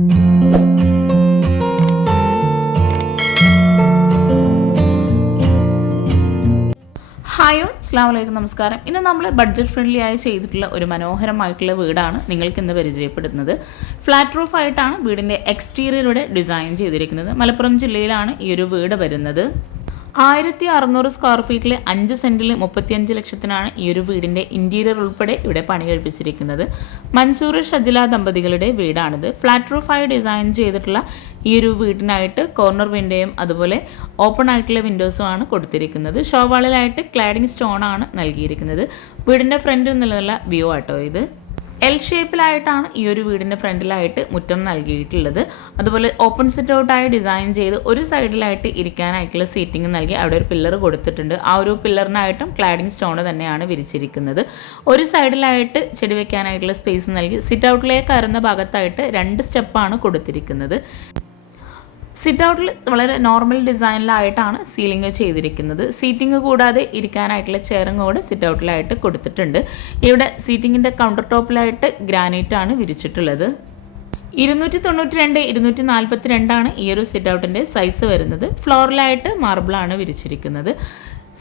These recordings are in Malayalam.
ഹായ് അസ്സലാമു അലൈക്കും, നമസ്കാരം. ഇന്ന് നമ്മൾ ബഡ്ജറ്റ് ഫ്രണ്ട്ലി ആയി ചെയ്തിട്ടുള്ള ഒരു മനോഹരമായിട്ടുള്ള വീടാണ് നിങ്ങൾക്ക് ഇന്ന് പരിചയപ്പെടുത്തുന്നത്. ഫ്ലാറ്റ് റൂഫ് ആയിട്ടാണ് വീടിൻ്റെ എക്സ്റ്റീരിയർ ഡിസൈൻ ചെയ്തിരിക്കുന്നത്. മലപ്പുറം ജില്ലയിലാണ് ഈ ഒരു വീട് വരുന്നത്. 1600 സ്ക്വയർ ഫീറ്റിൽ 5 സെൻറ്റിൽ 35 ലക്ഷത്തിനാണ് ഈ ഒരു വീടിൻ്റെ ഇൻറ്റീരിയർ ഉൾപ്പെടെ ഇവിടെ പണി കഴിപ്പിച്ചിരിക്കുന്നത്. മൻസൂർ ഷജില ദമ്പതികളുടെ വീടാണിത്. ഫ്ലാറ്റ് റൂഫായി ഡിസൈൻ ചെയ്തിട്ടുള്ള ഈ ഒരു വീടിനായിട്ട് കോർണർ വിൻഡോയും അതുപോലെ ഓപ്പൺ ആയിട്ടുള്ള വിൻഡോസുമാണ് കൊടുത്തിരിക്കുന്നത്. ഷോവാളിലായിട്ട് ക്ലാഡിംഗ് സ്റ്റോൺ ആണ് നൽകിയിരിക്കുന്നത്. വീടിൻ്റെ ഫ്രണ്ടിൽ നിന്നുള്ള വ്യൂ ആട്ടോ ഇത്. എൽ ഷേപ്പിലായിട്ടാണ് ഈ ഒരു വീടിൻ്റെ ഫ്രണ്ടിലായിട്ട് മുറ്റം നൽകിയിട്ടുള്ളത്. അതുപോലെ ഓപ്പൺ സിറ്റ് ഔട്ടായി ഡിസൈൻ ചെയ്ത് ഒരു സൈഡിലായിട്ട് ഇരിക്കാനായിട്ടുള്ള സീറ്റിംഗ് നൽകി അവിടെ ഒരു പില്ലർ കൊടുത്തിട്ടുണ്ട്. ആ ഒരു പില്ലറിനായിട്ടും ക്ലാഡിംഗ് സ്റ്റോൺ തന്നെയാണ് വിരിച്ചിരിക്കുന്നത്. ഒരു സൈഡിലായിട്ട് ചെടി വെക്കാനായിട്ടുള്ള സ്പേസ് നൽകി സിറ്റ് ഔട്ടിലേക്ക് കയറുന്ന ഭാഗത്തായിട്ട് 2 സ്റ്റെപ്പാണ് കൊടുത്തിരിക്കുന്നത്. സിറ്റ് ഔട്ടിൽ വളരെ നോർമൽ ഡിസൈനിലായിട്ടാണ് സീലിംഗ് ചെയ്തിരിക്കുന്നത്. സീറ്റിംഗ് കൂടാതെ ഇരിക്കാനായിട്ടുള്ള ചെയറും കൂടെ സിറ്റ് ഔട്ടിലായിട്ട് കൊടുത്തിട്ടുണ്ട്. ഇവിടെ സീറ്റിങ്ങിൻ്റെ കൗണ്ടർ ടോപ്പിലായിട്ട് ഗ്രാനൈറ്റ് ആണ് വിരിച്ചിട്ടുള്ളത്. 292 242 ഈ ഒരു സിറ്റ് ഔട്ടിൻ്റെ സൈസ് വരുന്നത്. ഫ്ലോറിലായിട്ട് മാർബിളാണ് വിരിച്ചിരിക്കുന്നത്.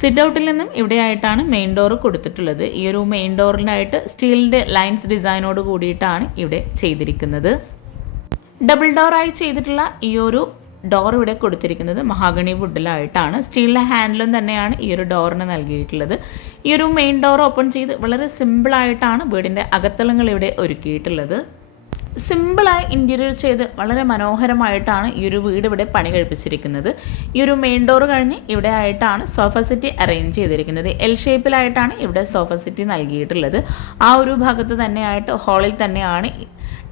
സിറ്റ് ഔട്ടിൽ നിന്നും ഇവിടെയായിട്ടാണ് മെയിൻ ഡോർ കൊടുത്തിട്ടുള്ളത്. ഈ ഒരു മെയിൻ ഡോറിനായിട്ട് സ്റ്റീലിൻ്റെ ലൈൻസ് ഡിസൈനോട് കൂടിയിട്ടാണ് ഇവിടെ ചെയ്തിരിക്കുന്നത്. ഡബിൾ ഡോറായി ചെയ്തിട്ടുള്ള ഈ ഒരു ഡോർ ഇവിടെ കൊടുത്തിരിക്കുന്നത് മഹാഗണി വുഡിലായിട്ടാണ്. സ്റ്റീലിൻ്റെ ഹാൻഡിലും തന്നെയാണ് ഈ ഒരു ഡോറിന് നൽകിയിട്ടുള്ളത്. ഈ ഒരു മെയിൻ ഡോർ ഓപ്പൺ ചെയ്ത് വളരെ സിമ്പിളായിട്ടാണ് വീടിൻ്റെ അകത്തളങ്ങൾ ഇവിടെ ഒരുക്കിയിട്ടുള്ളത്. സിമ്പിളായി ഇൻറ്റീരിയർ ചെയ്ത് വളരെ മനോഹരമായിട്ടാണ് ഈ ഒരു വീട് ഇവിടെ പണി കഴിപ്പിച്ചിരിക്കുന്നത്. ഈ ഒരു മെയിൻ ഡോർ കഴിഞ്ഞ് ഇവിടെ ആയിട്ടാണ് സോഫ സെറ്റ് അറേഞ്ച് ചെയ്തിരിക്കുന്നത്. എൽ ഷേപ്പിലായിട്ടാണ് ഇവിടെ സോഫ സെറ്റ് നൽകിയിട്ടുള്ളത്. ആ ഒരു ഭാഗത്ത് തന്നെയായിട്ട് ഹാളിൽ തന്നെയാണ്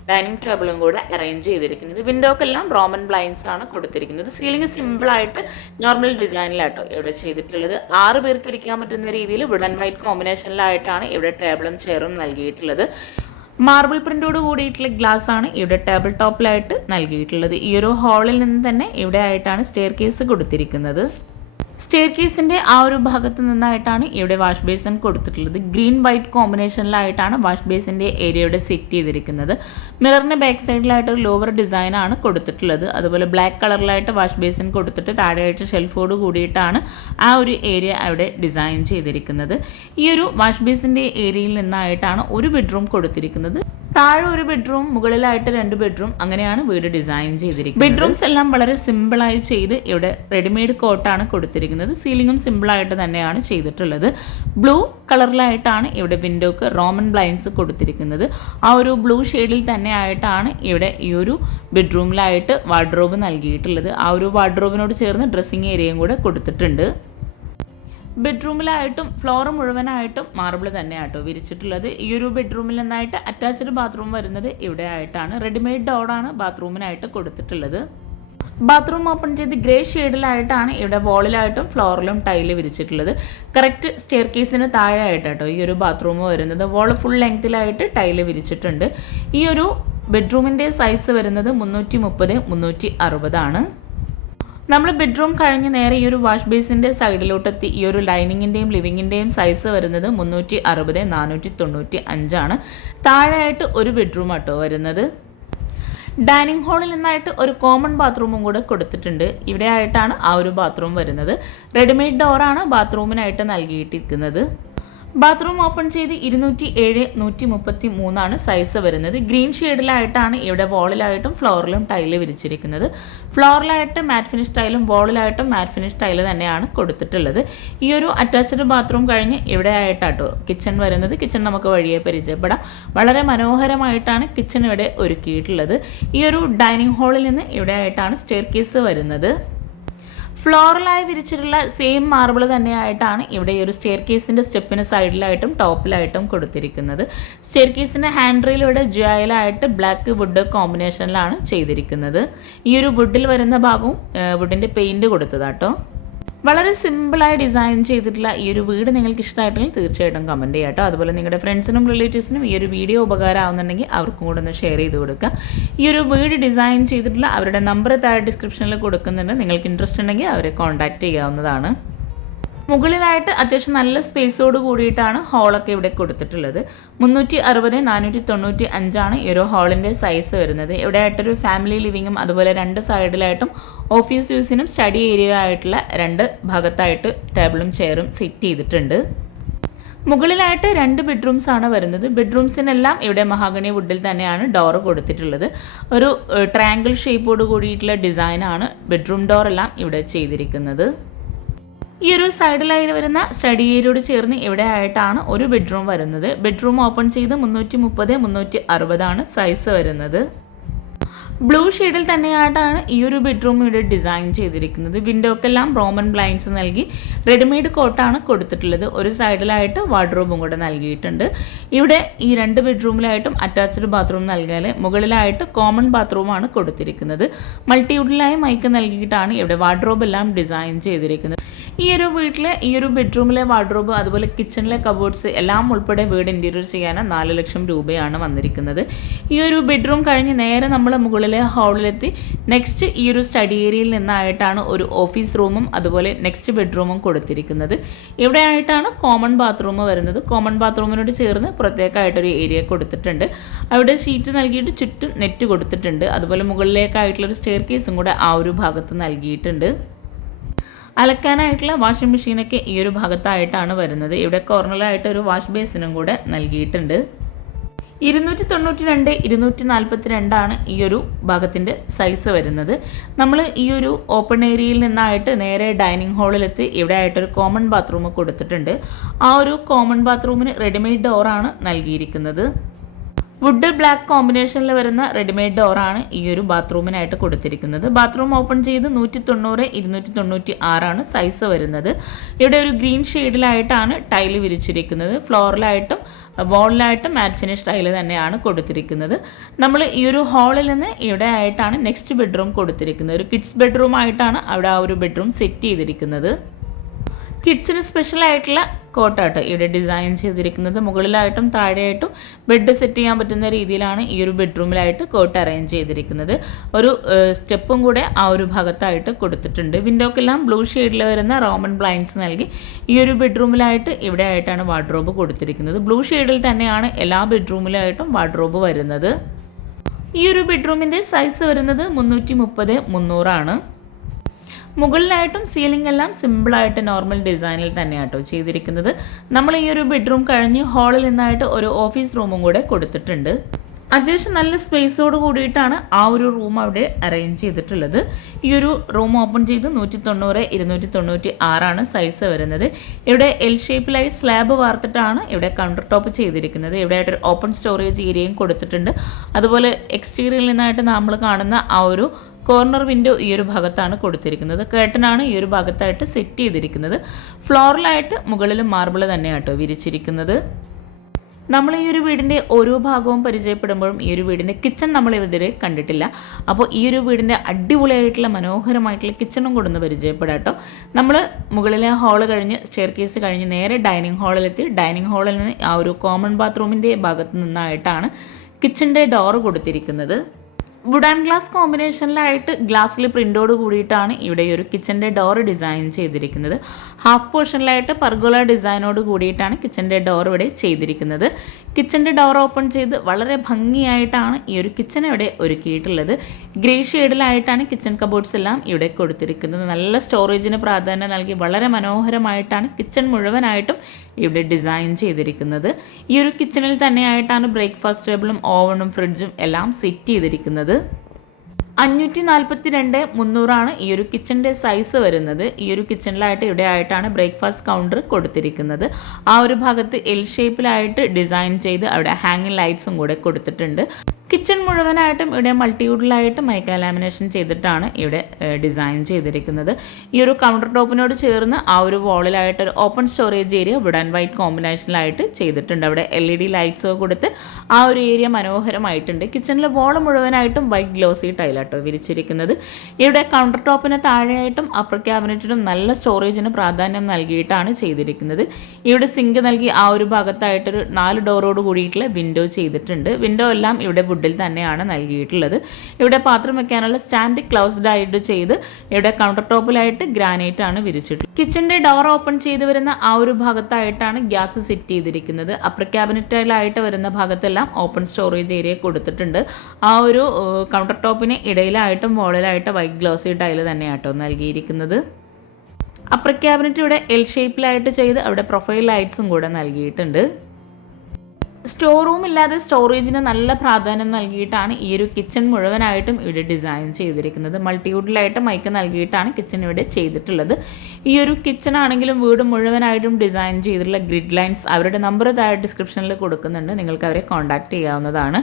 ഡൈനിങ് ടേബിളും കൂടെ അറേഞ്ച് ചെയ്തിരിക്കുന്നത്. വിൻഡോക്കെല്ലാം റോമൻ ബ്ലൈൻഡ്സ് ആണ് കൊടുത്തിരിക്കുന്നത്. സീലിംഗ് സിമ്പിളായിട്ട് നോർമൽ ഡിസൈനിലാട്ടോ ഇവിടെ ചെയ്തിട്ടുള്ളത്. 6 പേർക്ക് ഇരിക്കാൻ പറ്റുന്ന രീതിയിൽ വുഡ് ആൻഡ് വൈറ്റ് കോമ്പിനേഷനിലായിട്ടാണ് ഇവിടെ ടേബിളും ചെയറും നൽകിയിട്ടുള്ളത്. മാർബിൾ പ്രിൻ്റോട് കൂടിയിട്ടുള്ള ഗ്ലാസ് ആണ് ഇവിടെ ടേബിൾ ടോപ്പിലായിട്ട് നൽകിയിട്ടുള്ളത്. ഈ ഒരു ഹാളിൽ നിന്ന് തന്നെ ഇവിടെ ആയിട്ടാണ് സ്റ്റെയർ കേസ് കൊടുത്തിരിക്കുന്നത്. സ്റ്റെയർ കേസിൻ്റെ ആ ഒരു ഭാഗത്ത് നിന്നായിട്ടാണ് ഇവിടെ വാഷ് ബേസിൻ കൊടുത്തിട്ടുള്ളത്. ഗ്രീൻ വൈറ്റ് കോമ്പിനേഷനിലായിട്ടാണ് വാഷ് ബേസിൻ്റെ ഏരിയയുടെ സെറ്റ് ചെയ്തിരിക്കുന്നത്. മിററിൻ്റെ ബാക്ക് സൈഡിലായിട്ട് ഒരു ലോവർ ഡിസൈനാണ് കൊടുത്തിട്ടുള്ളത്. അതുപോലെ ബ്ലാക്ക് കളറിലായിട്ട് വാഷ് ബേസിൻ കൊടുത്തിട്ട് താഴെയായിട്ട് ഷെൽഫോട് കൂടിയിട്ടാണ് ആ ഒരു ഏരിയ അവിടെ ഡിസൈൻ ചെയ്തിരിക്കുന്നത്. ഈ ഒരു വാഷ് ബേസിൻ്റെ ഏരിയയിൽ നിന്നായിട്ടാണ് ഒരു ബെഡ്റൂം കൊടുത്തിരിക്കുന്നത്. താഴെ ഒരു ബെഡ്റൂം, മുകളിലായിട്ട് 2 ബെഡ്റൂം, അങ്ങനെയാണ് വീട് ഡിസൈൻ ചെയ്തിരിക്കുന്നത്. ബെഡ്റൂംസ് എല്ലാം വളരെ സിമ്പിളായി ചെയ്ത് ഇവിടെ റെഡിമെയ്ഡ് കോട്ടാണ് കൊടുത്തിരിക്കുന്നത്. സീലിംഗും സിമ്പിളായിട്ട് തന്നെയാണ് ചെയ്തിട്ടുള്ളത്. ബ്ലൂ കളറിലായിട്ടാണ് ഇവിടെ വിൻഡോക്ക് റോമൻ ബ്ലൈൻഡ്സ് കൊടുത്തിരിക്കുന്നത്. ആ ഒരു ബ്ലൂ ഷെയ്ഡിൽ തന്നെ ആയിട്ടാണ് ഇവിടെ ഈ ഒരു ബെഡ്റൂമിലായിട്ട് വാർഡ്രോബ് നൽകിയിട്ടുള്ളത്. ആ ഒരു വാർഡ്രോബിനോട് ചേർന്ന് ഡ്രസ്സിങ് ഏരിയയും കൂടെ കൊടുത്തിട്ടുണ്ട്. ബെഡ്റൂമിലായിട്ടും ഫ്ലോർ മുഴുവനായിട്ടും മാർബിൾ തന്നെയാട്ടോ വിരിച്ചിട്ടുള്ളത്. ഈ ഒരു ബെഡ്റൂമിൽ നിന്നായിട്ട് അറ്റാച്ച്ഡ് ബാത്റൂം വരുന്നത് ഇവിടെ ആയിട്ടാണ്. റെഡിമെയ്ഡ് ഡോറാണ് ബാത്റൂമിനായിട്ട് കൊടുത്തിട്ടുള്ളത്. ബാത്റൂം ഓപ്പൺ ചെയ്ത് ഗ്രേ ഷെയ്ഡിലായിട്ടാണ് ഇവിടെ വോളിലായിട്ടും ഫ്ലോറിലും ടൈല് വിരിച്ചിട്ടുള്ളത്. കറക്റ്റ് സ്റ്റെയർ കേസിന് താഴെ ആയിട്ടാട്ടോ ഈ ഒരു ബാത്റൂം വരുന്നത്. വോൾ ഫുൾ ലെങ്ത്തിലായിട്ട് ടൈല് വിരിച്ചിട്ടുണ്ട്. ഈ ഒരു ബെഡ്റൂമിൻ്റെ സൈസ് വരുന്നത് 330 360 ആണ്. നമ്മൾ ബെഡ്റൂം കഴിഞ്ഞ് നേരെ ഈ ഒരു വാഷ് ബേസിൻ്റെ സൈഡിലോട്ടെത്തി. ഈ ഒരു ഡൈനിങ്ങിൻ്റെയും ലിവിങ്ങിൻ്റെയും സൈസ് വരുന്നത് 360 495 ആണ്. താഴെയായിട്ട് ഒരു ബെഡ്റൂം ആട്ടോ വരുന്നത്. ഡൈനിങ് ഹാളിൽ നിന്നായിട്ട് ഒരു കോമൺ ബാത്റൂമും കൂടെ കൊടുത്തിട്ടുണ്ട്. ഇവിടെ ആയിട്ടാണ് ആ ഒരു ബാത്റൂം വരുന്നത്. റെഡിമെയ്ഡ് ഡോറാണ് ബാത്റൂമിനായിട്ട് നൽകിയിട്ടിരിക്കുന്നത്. ബാത്റൂം ഓപ്പൺ ചെയ്ത് 207 133 ആണ് സൈസ് വരുന്നത്. ഗ്രീൻ ഷെയ്ഡിലായിട്ടാണ് ഇവിടെ വോളിലായിട്ടും ഫ്ലോറിലും ടൈല് വിരിച്ചിരിക്കുന്നത്. ഫ്ലോറിലായിട്ട് മാറ്റ് ഫിനിഷ് ടൈലും വോളിലായിട്ടും മാറ്റ് ഫിനിഷ് ടൈല് തന്നെയാണ് കൊടുത്തിട്ടുള്ളത്. ഈ ഒരു അറ്റാച്ച്ഡ് ബാത്റൂം കഴിഞ്ഞ് ഇവിടെ ആയിട്ടാട്ടോ കിച്ചൺ വരുന്നത്. കിച്ചൺ നമുക്ക് വഴിയെ പരിചയപ്പെടാം. വളരെ മനോഹരമായിട്ടാണ് കിച്ചൺ ഇവിടെ ഒരുക്കിയിട്ടുള്ളത്. ഈ ഒരു ഡൈനിങ് ഹാളിൽ നിന്ന് ഇവിടെ ആയിട്ടാണ് സ്റ്റെയർ കേസ് വരുന്നത്. ഫ്ലോറിലായി വിരിച്ചിട്ടുള്ള സെയിം മാർബിൾ തന്നെയായിട്ടാണ് ഇവിടെ ഈ ഒരു സ്റ്റെയർ കേസിൻ്റെ സ്റ്റെപ്പിന് സൈഡിലായിട്ടും ടോപ്പിലായിട്ടും കൊടുത്തിരിക്കുന്നത്. സ്റ്റെയർ കേസിൻ്റെ ഹാൻഡ് റെയിൽ ഇവിടെ ജോയിലായിട്ട് ബ്ലാക്ക് വുഡ് കോമ്പിനേഷനിലാണ് ചെയ്തിരിക്കുന്നത്. ഈ ഒരു വുഡിൽ വരുന്ന ഭാഗവും വുഡിൻ്റെ പെയിൻറ് കൊടുത്തതാട്ടോ. വളരെ സിമ്പിളായി ഡിസൈൻ ചെയ്തിട്ടുള്ള ഈ ഒരു വീട് നിങ്ങൾക്ക് ഇഷ്ടമായിട്ടുണ്ടെങ്കിൽ തീർച്ചയായിട്ടും കമൻറ്റ് ചെയ്യാം കേട്ടോ. അതുപോലെ നിങ്ങളുടെ ഫ്രണ്ട്സിനും റിലേറ്റീവ്സിനും ഈ ഒരു വീഡിയോ ഉപകാരമാവുന്നുണ്ടെങ്കിൽ അവർക്കും കൂടെ ഒന്ന് ഷെയർ ചെയ്ത് കൊടുക്കുക. ഈ ഒരു വീട് ഡിസൈൻ ചെയ്തിട്ടുള്ള അവരുടെ നമ്പർ താഴെ ഡിസ്ക്രിപ്ഷനിൽ കൊടുക്കുന്നുണ്ട്. നിങ്ങൾക്ക് ഇൻട്രസ്റ്റ് ഉണ്ടെങ്കിൽ അവരെ കോൺടാക്റ്റ് ചെയ്യാവുന്നതാണ്. മുകളിലായിട്ട് അത്യാവശ്യം നല്ല സ്പേസോട് കൂടിയിട്ടാണ് ഹാളൊക്കെ ഇവിടെ കൊടുത്തിട്ടുള്ളത്. 360/495 ഈ ഒരു ഹാളിൻ്റെ സൈസ് വരുന്നത്. ഇവിടെ ആയിട്ടൊരു ഫാമിലി ലിവിങ്ങും അതുപോലെ 2 സൈഡിലായിട്ടും ഓഫീസ് യൂസിനും സ്റ്റഡി ഏരിയ ആയിട്ടുള്ള 2 ഭാഗത്തായിട്ട് ടേബിളും ചെയറും സെറ്റ് ചെയ്തിട്ടുണ്ട്. മുകളിലായിട്ട് 2 ബെഡ്റൂംസ് ആണ് വരുന്നത്. ബെഡ്റൂംസിനെല്ലാം ഇവിടെ മഹാഗണി വുഡിൽ തന്നെയാണ് ഡോറ് കൊടുത്തിട്ടുള്ളത്. ഒരു ട്രയാങ്കിൾ ഷേപ്പോട് കൂടിയിട്ടുള്ള ഡിസൈനാണ് ബെഡ്റൂം ഡോറെല്ലാം ഇവിടെ ചെയ്തിരിക്കുന്നത്. ഈ ഒരു സൈഡിലായി വരുന്ന സ്റ്റഡി ഏരിയയോട് ചേർന്ന് ഇവിടെ ആയിട്ടാണ് ഒരു ബെഡ്റൂം വരുന്നത്. ബെഡ്റൂം ഓപ്പൺ ചെയ്ത് 330/360 സൈസ് വരുന്നത്. ബ്ലൂ ഷെയ്ഡിൽ തന്നെയായിട്ടാണ് ഈ ഒരു ബെഡ്റൂം ഇവിടെ ഡിസൈൻ ചെയ്തിരിക്കുന്നത്. വിൻഡോക്കെല്ലാം റോമൻ ബ്ലൈൻഡ്സ് നൽകി റെഡിമെയ്ഡ് കോട്ടാണ് കൊടുത്തിട്ടുള്ളത്. ഒരു സൈഡിലായിട്ട് വാർഡ്രോബും കൂടെ നൽകിയിട്ടുണ്ട്. ഇവിടെ ഈ 2 ബെഡ്റൂമിലായിട്ടും അറ്റാച്ച്ഡ് ബാത്റൂം നൽകിയാൽ മുകളിലായിട്ട് കോമൺ ബാത്റൂമാണ് കൊടുത്തിരിക്കുന്നത്. മൾട്ടിവുഡിലായി മൈക്ക് നൽകിയിട്ടാണ് ഇവിടെ വാർഡ്രോബ് എല്ലാം ഡിസൈൻ ചെയ്തിരിക്കുന്നത്. ഈ ഒരു വീട്ടിലെ ഈ ഒരു ബെഡ്റൂമിലെ വാർഡ്രോബ് അതുപോലെ കിച്ചണിലെ കബോർഡ്സ് എല്ലാം ഉൾപ്പെടെ വീട് ഇൻറ്റീരിയർ ചെയ്യാൻ 4 ലക്ഷം രൂപയാണ് വന്നിരിക്കുന്നത്. ഈ ഒരു ബെഡ്റൂം കഴിഞ്ഞ് നേരെ നമ്മൾ മുകളിലെ ഹാളിലെത്തി നെക്സ്റ്റ് ഈ ഒരു സ്റ്റഡി ഏരിയയിൽ നിന്നായിട്ടാണ് ഒരു ഓഫീസ് റൂമും അതുപോലെ നെക്സ്റ്റ് ബെഡ്റൂമും കൊടുത്തിരിക്കുന്നത്. ഇവിടെ ആയിട്ടാണ് കോമൺ ബാത്റൂം വരുന്നത്. കോമൺ ബാത്റൂമിനോട് ചേർന്ന് പ്രത്യേകമായിട്ടൊരു ഏരിയ കൊടുത്തിട്ടുണ്ട്. അവിടെ ഷീറ്റ് നൽകിയിട്ട് ചുറ്റും നെറ്റ് കൊടുത്തിട്ടുണ്ട്. അതുപോലെ മുകളിലേക്കായിട്ടുള്ളൊരു സ്റ്റെയർ കേസും കൂടെ ആ ഒരു ഭാഗത്ത് നൽകിയിട്ടുണ്ട്. അലക്കാനായിട്ടുള്ള വാഷിംഗ് മെഷീനൊക്കെ ഈ ഒരു ഭാഗത്തായിട്ടാണ് വരുന്നത്. ഇവിടെ കോർണറായിട്ട് ഒരു വാഷ് ബേസിനും കൂടെ നൽകിയിട്ടുണ്ട്. 292/242 ഈ ഒരു ഭാഗത്തിൻ്റെ സൈസ് വരുന്നത്. നമ്മൾ ഈ ഒരു ഓപ്പൺ ഏരിയയിൽ നിന്നായിട്ട് നേരെ ഡൈനിങ് ഹാളിലെത്തി ഇവിടെ ആയിട്ടൊരു കോമൺ ബാത്റൂം കൊടുത്തിട്ടുണ്ട്. ആ ഒരു കോമൺ ബാത്റൂമിന് റെഡിമെയ്ഡ് ഡോറാണ് നൽകിയിരിക്കുന്നത്. വുഡ് ബ്ലാക്ക് കോമ്പിനേഷനിൽ വരുന്ന റെഡിമെയ്ഡ് ഡോറാണ് ഈ ഒരു ബാത്റൂമിനായിട്ട് കൊടുത്തിരിക്കുന്നത്. ബാത്റൂം ഓപ്പൺ ചെയ്ത് 190/296 സൈസ് വരുന്നത്. ഇവിടെ ഒരു ഗ്രീൻ ഷെയ്ഡിലായിട്ടാണ് ടൈല് വിരിച്ചിരിക്കുന്നത്. ഫ്ലോറിലായിട്ടും വാളിലായിട്ടും മാറ്റ് ഫിനിഷ് ടൈല് തന്നെയാണ് കൊടുത്തിരിക്കുന്നത്. നമ്മൾ ഈ ഒരു ഹാളിൽ നിന്ന് ഇവിടെ ആയിട്ടാണ് നെക്സ്റ്റ് ബെഡ്റൂം കൊടുത്തിരിക്കുന്നത്. ഒരു കിഡ്സ് ബെഡ്റൂം ആയിട്ടാണ് അവിടെ ആ ഒരു ബെഡ്റൂം സെറ്റ് ചെയ്തിരിക്കുന്നത്. കിഡ്സിന് സ്പെഷ്യലായിട്ടുള്ള കോട്ടാട്ടോ ഇവിടെ ഡിസൈൻ ചെയ്തിരിക്കുന്നത്. മുകളിലായിട്ടും താഴെയായിട്ടും ബെഡ് സെറ്റ് ചെയ്യാൻ പറ്റുന്ന രീതിയിലാണ് ഈ ഒരു ബെഡ്റൂമിലായിട്ട് കോട്ട് അറേഞ്ച് ചെയ്തിരിക്കുന്നത്. ഒരു സ്റ്റെപ്പും കൂടെ ആ ഒരു ഭാഗത്തായിട്ട് കൊടുത്തിട്ടുണ്ട്. വിൻഡോക്കെല്ലാം ബ്ലൂ ഷെയ്ഡിൽ വരുന്ന റോമൻ ബ്ലൈൻഡ്സ് നൽകി ഈ ഒരു ബെഡ്റൂമിലായിട്ട് ഇവിടെ ആയിട്ടാണ് വാർഡ്രോബ് കൊടുത്തിരിക്കുന്നത്. ബ്ലൂ ഷെയ്ഡിൽ തന്നെയാണ് എല്ലാ ബെഡ്റൂമിലായിട്ടും വാർഡ്രോബ് വരുന്നത്. ഈ ഒരു ബെഡ്റൂമിൻ്റെ സൈസ് വരുന്നത് 330/300. മുകളിലായിട്ടും സീലിംഗ് എല്ലാം സിമ്പിളായിട്ട് നോർമൽ ഡിസൈനിൽ തന്നെയാട്ടോ ചെയ്തിരിക്കുന്നത്. നമ്മൾ ഈ ഒരു ബെഡ്റൂം കഴിഞ്ഞ് ഹാളിൽ നിന്നായിട്ട് ഒരു ഓഫീസ് റൂമും കൂടെ കൊടുത്തിട്ടുണ്ട്. അത്യാവശ്യം നല്ല സ്പേസോട് കൂടിയിട്ടാണ് ആ ഒരു റൂം അവിടെ അറേഞ്ച് ചെയ്തിട്ടുള്ളത്. ഈ ഒരു റൂം ഓപ്പൺ ചെയ്ത് 190/296 സൈസ് വരുന്നത്. ഇവിടെ എൽ ഷേപ്പിലായി സ്ലാബ് വാർത്തിട്ടാണ് ഇവിടെ കൗണ്ടർ ടോപ്പ് ചെയ്തിരിക്കുന്നത്. ഇവിടെ ആയിട്ടൊരു ഓപ്പൺ സ്റ്റോറേജ് ഏരിയയും കൊടുത്തിട്ടുണ്ട്. അതുപോലെ എക്സ്റ്റീരിയറിൽ നിന്നായിട്ട് നമ്മൾ കാണുന്ന ആ ഒരു കോർണർ വിൻഡോ ഈ ഒരു ഭാഗത്താണ് കൊടുത്തിരിക്കുന്നത്. കേട്ടനാണ് ഈ ഒരു ഭാഗത്തായിട്ട് സെറ്റ് ചെയ്തിരിക്കുന്നത്. ഫ്ലോറിലായിട്ട് മുകളിലും മാർബിൾ തന്നെയാട്ടോ വിരിച്ചിരിക്കുന്നത്. നമ്മൾ ഈ ഒരു വീടിൻ്റെ ഓരോ ഭാഗവും പരിചയപ്പെടുമ്പോഴും ഈ ഒരു വീടിൻ്റെ കിച്ചൺ നമ്മൾ ഇതുവരെ കണ്ടിട്ടില്ല. അപ്പോൾ ഈ ഒരു വീടിൻ്റെ അടിപൊളിയായിട്ടുള്ള മനോഹരമായിട്ടുള്ള കിച്ചണും കൊണ്ടൊന്ന് പരിചയപ്പെടാട്ടോ. നമ്മൾ മുകളിലെ ഹാള് കഴിഞ്ഞ് സ്റ്റെയർ കേസ് കഴിഞ്ഞ് നേരെ ഡൈനിങ് ഹാളിലെത്തി. ഡൈനിങ് ഹാളിൽ നിന്ന് ആ ഒരു കോമൺ ബാത്റൂമിൻ്റെ ഭാഗത്ത് നിന്നായിട്ടാണ് കിച്ചൻ്റെ ഡോറ് കൊടുത്തിരിക്കുന്നത്. വുഡ് ആൻഡ് ഗ്ലാസ് കോമ്പിനേഷനിലായിട്ട് ഗ്ലാസ്സിൽ പ്രിൻ്റോട് കൂടിയിട്ടാണ് ഇവിടെ ഈ ഒരു കിച്ചൻ്റെ ഡോർ ഡിസൈൻ ചെയ്തിരിക്കുന്നത്. ഹാഫ് പോർഷനിലായിട്ട് പർഗോള ഡിസൈനോട് കൂടിയിട്ടാണ് കിച്ചൻ്റെ ഡോർ ഇവിടെ ചെയ്തിരിക്കുന്നത്. കിച്ചൻ്റെ ഡോർ ഓപ്പൺ ചെയ്ത് വളരെ ഭംഗിയായിട്ടാണ് ഈ ഒരു കിച്ചൺ ഇവിടെ ഒരുക്കിയിട്ടുള്ളത്. ഗ്രേ ഷെയ്ഡിലായിട്ടാണ് കിച്ചൺ കബോർഡ്സ് എല്ലാം ഇവിടെ കൊടുത്തിരിക്കുന്നത്. നല്ല സ്റ്റോറേജിന് പ്രാധാന്യം നൽകി വളരെ മനോഹരമായിട്ടാണ് കിച്ചൺ മുഴുവനായിട്ടും ഇവിടെ ഡിസൈൻ ചെയ്തിരിക്കുന്നത്. ഈ ഒരു കിച്ചണിൽ തന്നെയായിട്ടാണ് ബ്രേക്ക്ഫാസ്റ്റ് ടേബിളും ഓവണും ഫ്രിഡ്ജും എല്ലാം സെറ്റ് ചെയ്തിരിക്കുന്നത്. 542/300 ഈ ഒരു കിച്ചൻ്റെ സൈസ് വരുന്നത്. ഈ ഒരു കിച്ചണിലായിട്ട് ഇവിടെ ആയിട്ടാണ് ബ്രേക്ക്ഫാസ്റ്റ് കൗണ്ടർ കൊടുത്തിരിക്കുന്നത്. ആ ഒരു ഭാഗത്ത് എൽ ഷേപ്പിലായിട്ട് ഡിസൈൻ ചെയ്ത് അവിടെ ഹാങ്ങിങ് ലൈറ്റ്സും കൂടെ കൊടുത്തിട്ടുണ്ട്. കിച്ചൺ മുഴുവനായിട്ടും ഇവിടെ മൾട്ടിവുഡിലായിട്ട് മൈക്ക ലാമിനേഷൻ ചെയ്തിട്ടാണ് ഇവിടെ ഡിസൈൻ ചെയ്തിരിക്കുന്നത്. ഈ ഒരു കൗണ്ടർ ടോപ്പിനോട് ചേർന്ന് ആ ഒരു വാളിലായിട്ട് ഒരു open storage area wood and white കോമ്പിനേഷനിലായിട്ട് ചെയ്തിട്ടുണ്ട്. അവിടെ LED ലൈറ്റ്സ് കൊടുത്ത് ആ ഒരു ഏരിയ മനോഹരമായിട്ടുണ്ട്. കിച്ചണിലെ വാൾ മുഴുവനായിട്ടും വൈറ്റ് ഗ്ലോസി ടൈലാട്ടോ വിരിച്ചിരിക്കുന്നത്. ഇവിടെ കൗണ്ടർ ടോപ്പിന് താഴെയായിട്ടും അപ്പർ ക്യാബിനറ്റിനും നല്ല സ്റ്റോറേജിന് പ്രാധാന്യം നൽകിയിട്ടാണ് ചെയ്തിരിക്കുന്നത്. ഇവിടെ സിങ്ക് നൽകി ആ ഒരു ഭാഗത്തായിട്ടൊരു 4 ഡോറോട് കൂടിയിട്ടുള്ള വിൻഡോ ചെയ്തിട്ടുണ്ട്. വിൻഡോ എല്ലാം ഇവിടെ വുഡിൽ തന്നെയാണ് നൽകിയിട്ടുള്ളത്. ഇവിടെ പാത്രം വെക്കാനുള്ള സ്റ്റാൻഡ് ക്ലോസ്ഡ് ആയിട്ട് ചെയ്ത് ഇവിടെ കൗണ്ടർ ടോപ്പിലായിട്ട് ഗ്രാനൈറ്റ് ആണ് വിരിച്ചിട്ടുള്ളത്. കിച്ചണിൻ്റെ ഡോർ ഓപ്പൺ ചെയ്ത് വരുന്ന ആ ഒരു ഭാഗത്തായിട്ടാണ് ഗ്യാസ് സെറ്റ് ചെയ്തിരിക്കുന്നത്. അപ്പർ ക്യാബിനറ്റിലായിട്ട് വരുന്ന ഭാഗത്തെല്ലാം ഓപ്പൺ സ്റ്റോറേജ് ഏരിയ കൊടുത്തിട്ടുണ്ട്. ആ ഒരു കൗണ്ടർ ടോപ്പിന് ഇടയിലായിട്ടും വോളിലായിട്ട് വൈറ്റ് ഗ്ലോസി ടൈല് തന്നെയാട്ടോ നൽകിയിരിക്കുന്നത്. അപ്പർ ക്യാബിനറ്റ് ഇവിടെ എൽ ഷേപ്പിലായിട്ട് ചെയ്ത് അവിടെ പ്രൊഫൈൽ ലൈറ്റ്സും കൂടെ നൽകിയിട്ടുണ്ട്. സ്റ്റോർ റൂം ഇല്ലാതെ സ്റ്റോറേജിന് നല്ല പ്രാധാന്യം നൽകിയിട്ടാണ് ഈ ഒരു കിച്ചൺ മുഴുവനായിട്ടും ഇവിടെ ഡിസൈൻ ചെയ്തിരിക്കുന്നത്. മൾട്ടിവുഡിലായിട്ട് മൈക്ക് നൽകിയിട്ടാണ് കിച്ചൺ ഇവിടെ ചെയ്തിട്ടുള്ളത്. ഈ ഒരു കിച്ചൺ ആണെങ്കിലും വീട് മുഴുവനായിട്ടും ഡിസൈൻ ചെയ്തിട്ടുള്ള ഗ്രിഡ് ലൈൻസ് അവരുടെ നമ്പർ താഴെ ഡിസ്ക്രിപ്ഷനിൽ കൊടുക്കുന്നുണ്ട്, നിങ്ങൾക്ക് അവരെ കോൺടാക്ട് ചെയ്യാവുന്നതാണ്.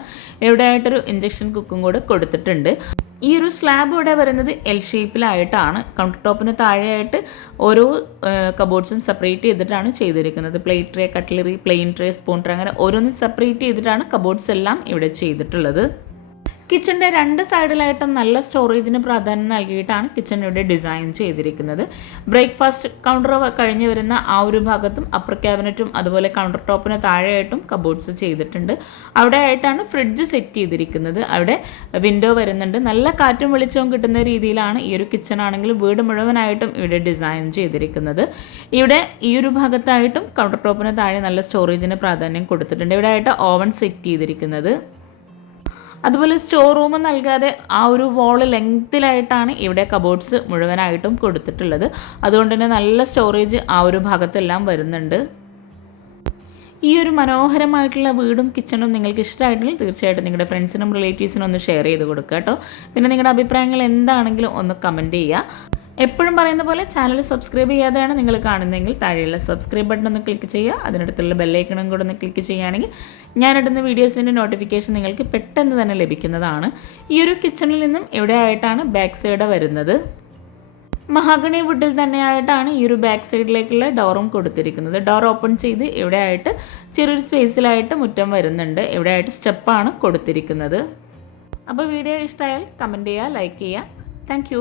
ഇവിടെ ആയിട്ടൊരു ഇൻഡക്ഷൻ കുക്കും കൂടെ കൊടുത്തിട്ടുണ്ട്. ഈ ഒരു സ്ലാബ് ഇവിടെ വരുന്നത് എൽ ഷേപ്പിലായിട്ടാണ്. കൗണ്ടർ ടോപ്പിന് താഴെയായിട്ട് ഓരോ കബോർഡ്സും സെപ്പറേറ്റ് ചെയ്തിട്ടാണ് ചെയ്തിരിക്കുന്നത്. Plate tray, cutlery, plain tray, spoon tray അങ്ങനെ ഓരോന്നും സെപ്പറേറ്റ് ചെയ്തിട്ടാണ് കബോർഡ്സ് എല്ലാം ഇവിടെ ചെയ്തിട്ടുള്ളത്. കിച്ചണിൻ്റെ രണ്ട് സൈഡിലായിട്ടും നല്ല സ്റ്റോറേജിന് പ്രാധാന്യം നൽകിയിട്ടാണ് കിച്ചൺ ഇവിടെ ഡിസൈൻ ചെയ്തിരിക്കുന്നത്. ബ്രേക്ക്ഫാസ്റ്റ് കൗണ്ടർ കഴിഞ്ഞ് വരുന്ന ആ ഒരു ഭാഗത്തും അപ്പർ ക്യാബിനറ്റും അതുപോലെ കൗണ്ടർ ടോപ്പിന് താഴെയായിട്ടും കബോർഡ്സ് ചെയ്തിട്ടുണ്ട്. അവിടെ ആയിട്ടാണ് ഫ്രിഡ്ജ് സെറ്റ് ചെയ്തിരിക്കുന്നത്. അവിടെ വിൻഡോ വരുന്നുണ്ട്. നല്ല കാറ്റും വെളിച്ചവും കിട്ടുന്ന രീതിയിലാണ് ഈ ഒരു കിച്ചൺ ആണെങ്കിലും വീട് മുഴുവനായിട്ടും ഇവിടെ ഡിസൈൻ ചെയ്തിരിക്കുന്നത്. ഇവിടെ ഈ ഒരു ഭാഗത്തായിട്ടും കൗണ്ടർ ടോപ്പിന് താഴെ നല്ല സ്റ്റോറേജിന് പ്രാധാന്യം കൊടുത്തിട്ടുണ്ട്. ഇവിടെ ആയിട്ട് ഓവൻ സെറ്റ് ചെയ്തിരിക്കുന്നത്. അതുപോലെ സ്റ്റോർ റൂം നൽകാതെ ആ ഒരു വോള് ലെങ്ത്തിലായിട്ടാണ് ഇവിടെ കബോർഡ്സ് മുഴുവനായിട്ടും കൊടുത്തിട്ടുള്ളത്. അതുകൊണ്ട് തന്നെ നല്ല സ്റ്റോറേജ് ആ ഒരു ഭാഗത്തെല്ലാം വരുന്നുണ്ട്. ഈ ഒരു മനോഹരമായിട്ടുള്ള വീടും കിച്ചണും നിങ്ങൾക്ക് ഇഷ്ടമായിട്ടുണ്ടെങ്കിൽ തീർച്ചയായിട്ടും നിങ്ങളുടെ ഫ്രണ്ട്സിനും റിലേറ്റീവ്സിനും ഒന്ന് ഷെയർ ചെയ്ത് കൊടുക്കുക കേട്ടോ. പിന്നെ നിങ്ങളുടെ അഭിപ്രായങ്ങൾ എന്താണെങ്കിലും ഒന്ന് കമൻറ്റ് ചെയ്യുക. എപ്പോഴും പറയുന്ന പോലെ ചാനൽ സബ്സ്ക്രൈബ് ചെയ്യാതെയാണ് നിങ്ങൾ കാണുന്നതെങ്കിൽ താഴെയുള്ള സബ്സ്ക്രൈബ് ബട്ടൺ ഒന്ന് ക്ലിക്ക് ചെയ്യുക. അതിനടുത്തുള്ള ബെല്ലൈക്കണും കൂടെ ഒന്ന് ക്ലിക്ക് ചെയ്യുകയാണെങ്കിൽ ഞാനിടുന്ന വീഡിയോസിൻ്റെ നോട്ടിഫിക്കേഷൻ നിങ്ങൾക്ക് പെട്ടെന്ന് തന്നെ ലഭിക്കുന്നതാണ്. ഈ ഒരു കിച്ചണിൽ നിന്നും ഇവിടെ ആയിട്ടാണ് ബാക്ക് സൈഡ് വരുന്നത്. മഹാഗണി വുഡിൽ തന്നെയായിട്ടാണ് ഈ ഒരു ബാക്ക് സൈഡിലേക്കുള്ള ഡോറും കൊടുത്തിരിക്കുന്നത്. ഡോർ ഓപ്പൺ ചെയ്ത് ഇവിടെ ആയിട്ട് ചെറിയൊരു സ്പേസിലായിട്ട് മുറ്റം വരുന്നുണ്ട്. ഇവിടെ ആയിട്ട് സ്റ്റെപ്പാണ് കൊടുത്തിരിക്കുന്നത്. അപ്പോൾ വീഡിയോ ഇഷ്ടമായാൽ കമൻറ്റ് ചെയ്യുക, ലൈക്ക് ചെയ്യുക. താങ്ക്